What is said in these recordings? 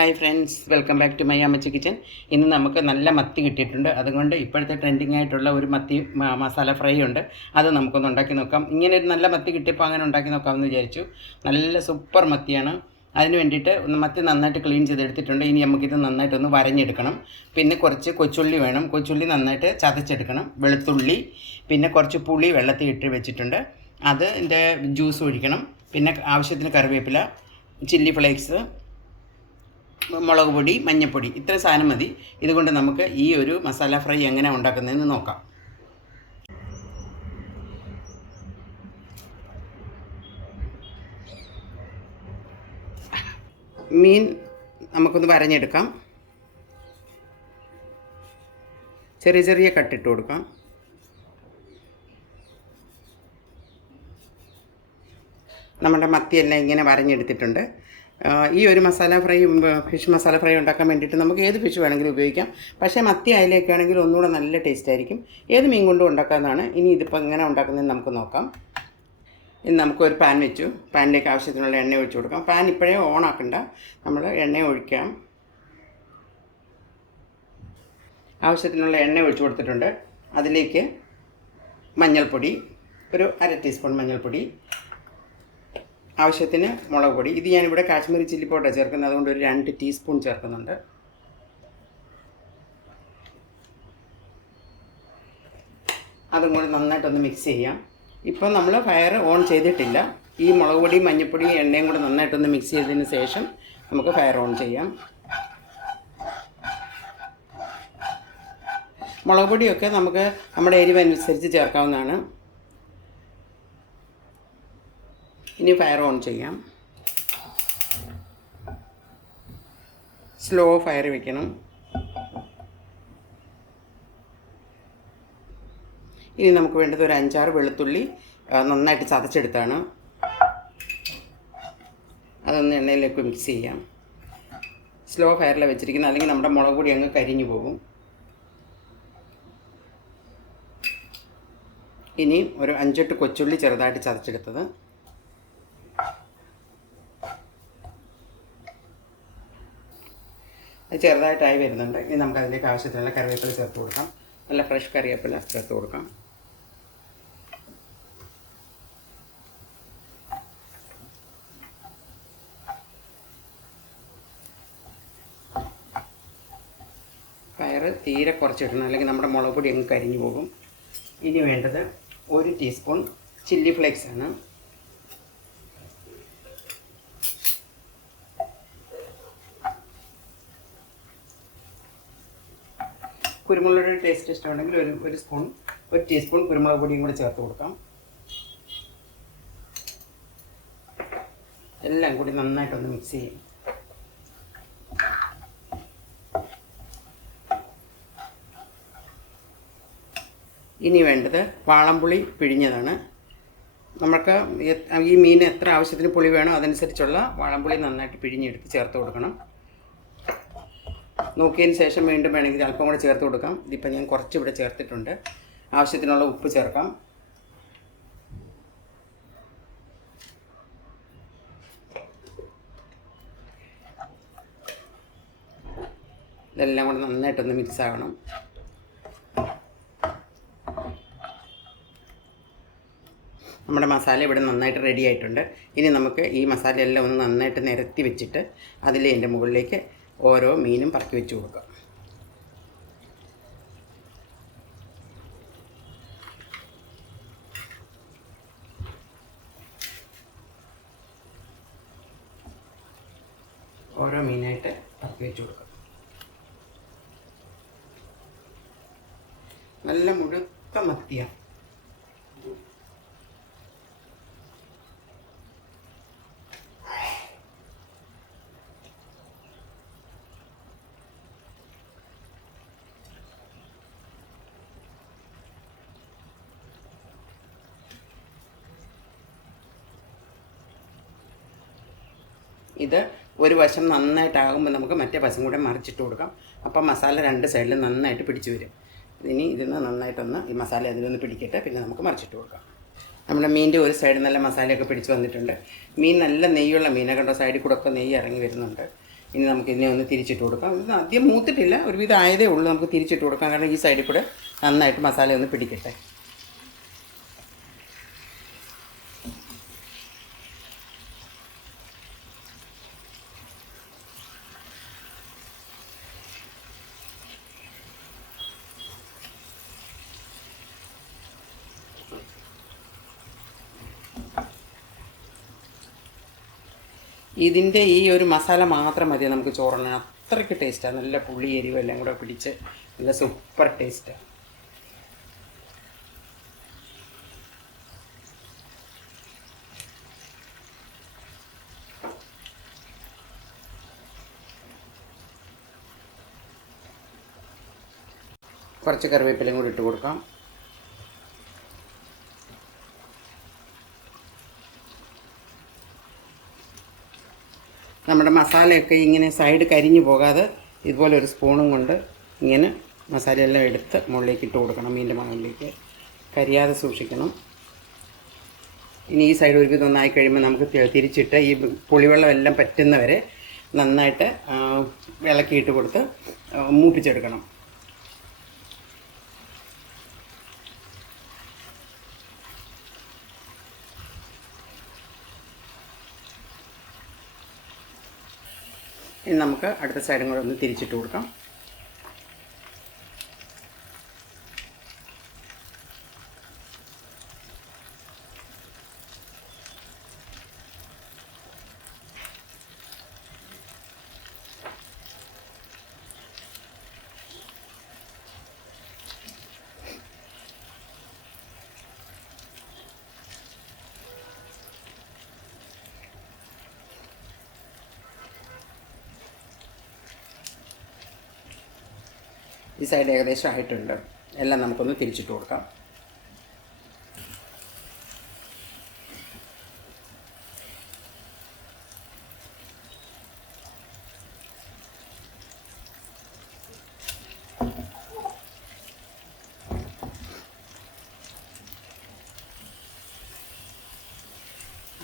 Hi friends welcome back to my Ammachi kitchen. ഇന്ന് നമുക്ക് നല്ല മത്തി കിട്ടിയിട്ടുണ്ട്. അതുകൊണ്ട് ഇപ്പോഴത്തെ ട്രെൻഡിങ് ആയിട്ടുള്ള ഒരു മത്തി മസാല ഫ്രൈ ഉണ്ട്. അത് നമുക്കൊന്ന് ഉണ്ടാക്കി നോക്കാം. ഇങ്ങനെ ഒരു നല്ല മത്തി കിട്ടിയപ്പോൾ അങ്ങനെ ഉണ്ടാക്കി നോക്കാമെന്ന് വിചാരിച്ചു. നല്ല സൂപ്പർ മത്തിയാണ്. അതിന് വേണ്ടിയിട്ട് ഒന്ന് മത്തി നന്നായിട്ട് ക്ലീൻ ചെയ്തെടുത്തിട്ടുണ്ട്. ഇനി നമുക്കിത് നന്നായിട്ടൊന്ന് വരഞ്ഞെടുക്കണം. പിന്നെ കുറച്ച് കൊച്ചുള്ളി വേണം. കൊച്ചുള്ളി നന്നായിട്ട് ചതച്ചെടുക്കണം. വെളുത്തുള്ളി പിന്നെ കുറച്ച് പുളി വെള്ളത്തിൽ ഇട്ട് വെച്ചിട്ടുണ്ട്. അത് ഇതിന്റെ ജ്യൂസ് ഒഴിക്കണം. പിന്നെ ആവശ്യത്തിന് കറിവേപ്പില ചില്ലി ഫ്ലേക്സ് മുളക് പൊടി മഞ്ഞൾപ്പൊടി ഇത്ര സാധനം മതി. ഇതുകൊണ്ട് നമുക്ക് ഈ ഒരു മസാല ഫ്രൈ എങ്ങനെ ഉണ്ടാക്കുന്നതെന്ന് നോക്കാം. മീൻ നമുക്കൊന്ന് വരഞ്ഞെടുക്കാം. ചെറിയ ചെറിയ കട്ടിട്ട് കൊടുക്കാം. നമ്മുടെ മത്തിയെല്ലാം ഇങ്ങനെ വരഞ്ഞെടുത്തിട്ടുണ്ട്. ഈ ഒരു masala fry fish masala fry ഉണ്ടാക്കാൻ വേണ്ടിയിട്ട് നമുക്ക് ഏത് ഫിഷ് വേണമെങ്കിലും ഉപയോഗിക്കാം. പക്ഷേ മത്തി അയിലയൊക്കെ ആണെങ്കിൽ ഒന്നുകൂടെ നല്ല ടേസ്റ്റ് ആയിരിക്കും. ഏത് മീൻ കൊണ്ടും ഉണ്ടാക്കാവുന്നതാണ്. ഇനി ഇതിപ്പോൾ എങ്ങനെ ഉണ്ടാക്കുന്നതെന്ന് നമുക്ക് നോക്കാം. ഇനി നമുക്കൊരു പാൻ വെച്ചു. പാനിലേക്ക് ആവശ്യത്തിനുള്ള എണ്ണ ഒഴിച്ചു കൊടുക്കാം. പാൻ ഇപ്പോഴേ ഓൺ ആക്കണ്ട. നമ്മൾ എണ്ണ ഒഴിക്കാം. ആവശ്യത്തിനുള്ള എണ്ണ ഒഴിച്ചു കൊടുത്തിട്ടുണ്ട്. അതിലേക്ക് മഞ്ഞൾപ്പൊടി ഒരു അര ടീസ്പൂൺ മഞ്ഞൾപ്പൊടി ആവശ്യത്തിന് മുളക് പൊടി. ഇത് ഞാനിവിടെ കാശ്മീരി ചില്ലി പൗഡർ ചേർക്കുന്നത്. അതുകൊണ്ട് ഒരു രണ്ട് ടീസ്പൂൺ ചേർക്കുന്നുണ്ട്. അതും കൂടി നന്നായിട്ടൊന്ന് മിക്സ് ചെയ്യാം. ഇപ്പം നമ്മൾ ഫയർ ഓൺ ചെയ്തിട്ടില്ല. ഈ മുളക് പൊടി മഞ്ഞൾപ്പൊടി എണ്ണയും കൂടി നന്നായിട്ടൊന്ന് മിക്സ് ചെയ്തതിന് ശേഷം നമുക്ക് ഫയർ ഓൺ ചെയ്യാം. മുളക് പൊടിയൊക്കെ നമുക്ക് നമ്മുടെ എരിവനുസരിച്ച് ചേർക്കാവുന്നതാണ്. ഇനി ഫയർ ഓൺ ചെയ്യാം. സ്ലോ ഫയർ വെക്കണം. ഇനി നമുക്ക് വേണ്ടത് ഒരു അഞ്ചാറ് വെളുത്തുള്ളി നന്നായിട്ട് ചതച്ചെടുത്താണ്. അതൊന്ന് എണ്ണയിലേക്ക് മിക്സ് ചെയ്യാം. സ്ലോ ഫയറിൽ വെച്ചിരിക്കുന്നത്. അല്ലെങ്കിൽ നമ്മുടെ മുളക് പൊടി അങ്ങ് കരിഞ്ഞു പോകും. ഇനി ഒരു അഞ്ചെട്ട് കൊച്ചുള്ളി ചെറുതായിട്ട് ചതച്ചെടുത്തത്. അത് ചെറുതായിട്ടായി വരുന്നുണ്ട്. ഇനി നമുക്ക് അതിലേക്ക് ആവശ്യത്തിനുള്ള കറിവേപ്പില ചേർത്ത് കൊടുക്കാം. നല്ല ഫ്രഷ് കറിവേപ്പില ചേർത്ത് കൊടുക്കാം. പയർ തീരെ കുറച്ചിടണം. അല്ലെങ്കിൽ നമ്മുടെ മുളക് പൊടി അങ്ങ് കരിഞ്ഞു പോകും. ഇനി വേണ്ടത് ഒരു ടീസ്പൂൺ ചില്ലി ഫ്ലേക്സ് ആണ്. കുരുമുളകുടെ ടേസ്റ്റ് ഇഷ്ടമുണ്ടെങ്കിൽ ഒരു ഒരു സ്പൂൺ ഒരു ടീസ്പൂൺ കുരുമുളക് പൊടിയും കൂടി ചേർത്ത് കൊടുക്കാം. എല്ലാം കൂടി നന്നായിട്ടൊന്ന് മിക്സ് ചെയ്യും. ഇനി വേണ്ടത് വാളംപുളി പിഴിഞ്ഞതാണ്. നമുക്ക് ഈ മീൻ എത്ര ആവശ്യത്തിന് പുളി വേണോ അതനുസരിച്ചുള്ള വാളംപുളി നന്നായിട്ട് പിഴിഞ്ഞെടുത്ത് ചേർത്ത് കൊടുക്കണം. നോക്കിയതിന് ശേഷം വീണ്ടും വേണമെങ്കിൽ അല്പം കൂടെ ചേർത്ത് കൊടുക്കാം. ഇതിപ്പോൾ ഞാൻ കുറച്ച് ഇവിടെ ചേർത്തിട്ടുണ്ട്. ആവശ്യത്തിനുള്ള ഉപ്പ് ചേർക്കാം. ഇതെല്ലാം കൂടെ നന്നായിട്ടൊന്ന് മിക്സ് ആവണം. നമ്മുടെ മസാല ഇവിടെ നന്നായിട്ട് റെഡി ആയിട്ടുണ്ട്. ഇനി നമുക്ക് ഈ മസാലയെല്ലാം ഒന്ന് നന്നായിട്ട് നിരത്തി വെച്ചിട്ട് അതിൽ എന്റെ മുകളിലേക്ക് ഓരോ മീനും പറക്കി വെച്ച് കൊടുക്കുക ഓരോ മീനായിട്ട് പറക്കി വെച്ച് കൊടുക്കുക നല്ല മുഴുത്ത മത്തിയാണ്. ഇത് ഒരു വശം നന്നായിട്ടാകുമ്പോൾ നമുക്ക് മറ്റേ വശം കൂടെ മറിച്ചിട്ട് കൊടുക്കാം. അപ്പം മസാല രണ്ട് സൈഡിൽ നന്നായിട്ട് പിടിച്ചു വരും. ഇനി ഇതിന് നന്നായിട്ടൊന്ന് ഈ മസാല അതിലൊന്ന് പിടിക്കട്ടെ പിന്നെ നമുക്ക് മറിച്ചിട്ട് കൊടുക്കാം. നമ്മുടെ മീനിന്റെ ഒരു സൈഡ് നല്ല മസാലയൊക്കെ പിടിച്ച് വന്നിട്ടുണ്ട്. മീൻ നല്ല നെയ്യുള്ള മീനെ കണ്ടോ സൈഡിൽ കൂടെ ഒക്കെ നെയ്യ് ഇറങ്ങി വരുന്നുണ്ട്. ഇനി നമുക്ക് ഇതിനെ ഒന്ന് തിരിച്ചിട്ട് കൊടുക്കാം. ഇത് ആദ്യം മൂത്തിട്ടില്ല ഒരുവിധം ആയതേ ഉള്ളൂ നമുക്ക് തിരിച്ചിട്ട് കൊടുക്കാം. കാരണം ഈ സൈഡിൽ കൂടെ നന്നായിട്ട് മസാല ഒന്ന് പിടിക്കട്ടെ. ഇതിന്റെ ഈ ഒരു മസാല മാത്രം മതി. നമുക്ക് ചോറിന് അത്രയ്ക്ക് ടേസ്റ്റാണ് നല്ല പുളി എരിവ് എല്ലാം കൂടെ പിടിച്ച് നല്ല സൂപ്പർ ടേസ്റ്റാണ് കുറച്ച് കറിവേപ്പിലയും കൂടി ഇട്ട് കൊടുക്കാം. നമ്മുടെ മസാലയൊക്കെ ഇങ്ങനെ സൈഡ് കരിഞ്ഞു പോകാതെ ഇതുപോലെ ഒരു സ്പൂണും കൊണ്ട് ഇങ്ങനെ മസാലയെല്ലാം എടുത്ത് മുകളിലേക്ക് ഇട്ട് കൊടുക്കണം മീന്റെ മുകളിലേക്ക്. കരിയാതെ സൂക്ഷിക്കണം. ഇനി ഈ സൈഡ് ഒരുക്കി നന്നായി കഴിയുമ്പോൾ നമുക്ക് തിരിച്ചിട്ട് ഈ പുളിവെള്ളം എല്ലാം പറ്റുന്നവരെ നന്നായിട്ട് വിളക്കിയിട്ട് കൊടുത്ത് മൂപ്പിച്ചെടുക്കണം. ഇനി നമുക്ക് അടുത്ത സൈഡും കൂടെ ഒന്ന് തിരിച്ചിട്ട് കൊടുക്കാം. ഈ സൈഡ് ഏകദേശം ആയിട്ടുണ്ട്. എല്ലാം നമുക്കൊന്ന് തിരിച്ചിട്ട് കൊടുക്കാം.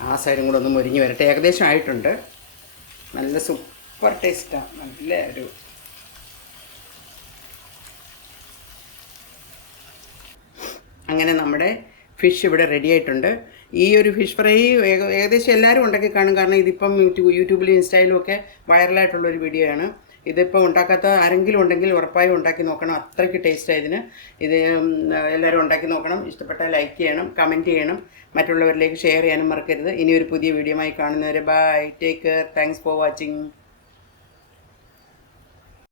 ആ സൈഡും കൂടെ ഒന്ന് മുരിഞ്ഞ് വരട്ടെ. ഏകദേശം ആയിട്ടുണ്ട്. നല്ല സൂപ്പർ ടേസ്റ്റാണ് നല്ല ഒരു അങ്ങനെ നമ്മുടെ ഫിഷ് ഇവിടെ റെഡി ആയിട്ടുണ്ട്. ഈ ഒരു ഫിഷ് ഫ്രൈ ഏകദേശം എല്ലാവരും ഉണ്ടാക്കി കാണും. കാരണം ഇതിപ്പം യൂട്യൂബ് യൂട്യൂബിലും ഇൻസ്റ്റയിലും ഒക്കെ വൈറലായിട്ടുള്ള ഒരു വീഡിയോ ആണ്. ഇതിപ്പോൾ ഉണ്ടാക്കാത്ത ആരെങ്കിലും ഉണ്ടെങ്കിൽ ഉറപ്പായും ഉണ്ടാക്കി നോക്കണം. അത്രയ്ക്ക് ടേസ്റ്റ് ആയതിന് ഇത് എല്ലാവരും ഉണ്ടാക്കി നോക്കണം. ഇഷ്ടപ്പെട്ടാൽ ലൈക്ക് ചെയ്യണം കമന്റ് ചെയ്യണം. മറ്റുള്ളവരിലേക്ക് ഷെയർ ചെയ്യാനും മറക്കരുത്. ഇനി ഒരു പുതിയ വീഡിയോ ആയി കാണുന്നവരെ bye take care thanks for watching